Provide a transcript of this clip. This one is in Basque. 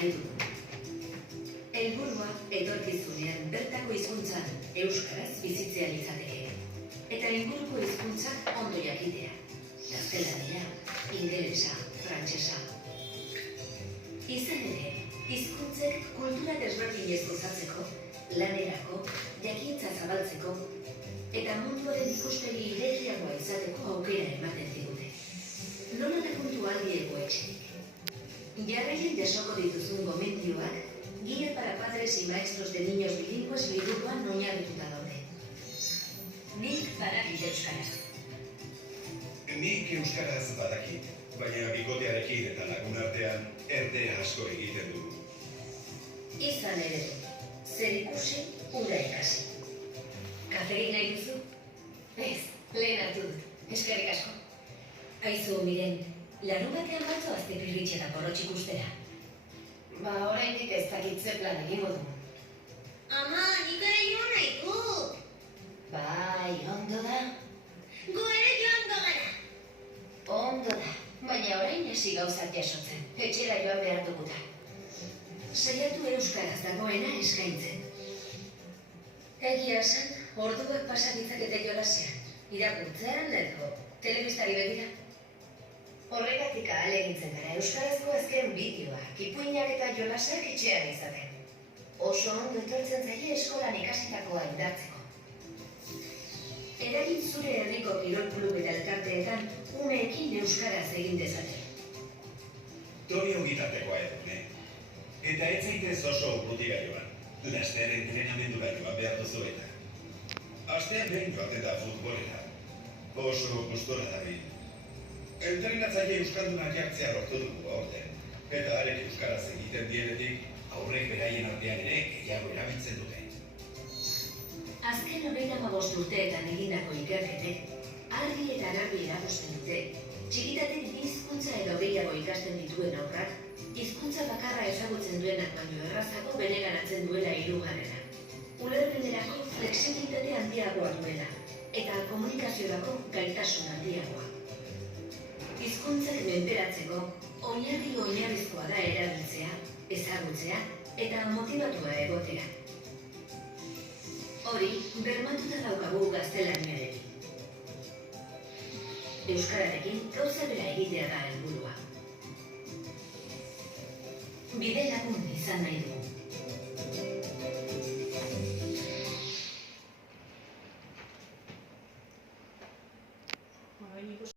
nahi dugu. Helburua etorkizunean bertako hizkuntzan euskaraz bizitzea litzateke. Eta inguruko hizkuntzak ondo jakitea. Gaztelania, ingelesa, frantsesa. Izan ere, hizkuntzek kultura desberdinez gozatzeko, lanerako, jakintza zabaltzeko, eta munduaren ikuspegi irekiagoa izateko aukera ematen digute. Nola da puntu aldiego etxe. Jarraian jasoko dituzun gomendioak, Guía para padres y maestros de niños bilingües liburuan oinarrituta daude. Nik badakit euskaraz. Nik euskaraz badakit, baina bikotearekin eta lagun artean erdera asko egiten dugu. Izan ere du, zer ikusi, ura ikasi. Kaferik nahi duzu? Ez, lehen hartu dut, eskerrik asko. Aizu, Miren, larunbatean batzo azte pirritxe eta porrotxik ustera. Oraindik ez dakit ze plan egingo du. Ama, nik ere joan nahi dut. Bai, ondo da. Gu ere joango gara. Ondo da, baina orain hasi gauzak jasotzen, etxera joan behar duguta. Saiatu euskaraz dagoena eskaintzen. Egia esan, orduak pasa ditzakete jolasean, irakurtzean edo telebistari begira. Horregatik ahalegintzen gara euskarazko azken bideoak, ipuinak eta jolasak etxean izaten. Oso ondo etortzen zaie eskolan ikasitakoa indartzeko. Eragin zure herriko kirol klub eta elkarteetan umeekin euskaraz egin dezaten. Torio gitartekoa edune. Eta ez zaitez oso urrutika joan. Laster entrenamendura joan behar duzu eta. Astean behin joaten da futbolera. Oso gustora dabil. Entrenatzaile euskaldunak jartzea lortu dugu aurten. Eta arek euskaraz egiten dienetik, aurrek beraien artean ere gehiago erabiltzen dute. Azken 35 urteetan egindako ikerketek, argi eta garbi erakusten dute, txikitatik bi hizkuntza edo gehiago ikasten dituen aurrak, hizkuntza bakarra ezagutzen duenak baino errazago bereganatzen duela hirugarrena. Ulermenerako flexibilitate handiagoa duela, eta komunikaziorako gaitasun handiagoa. Hizkuntzak menperatzeko, oinarrizkoa da erabiltzea, ezagutzea eta motibatua egotea. Hori, bermatuta daukagu gaztelaniarekin. Euskararekin gauza bera egitea da helburua. Bide lagun izan nahi dugu.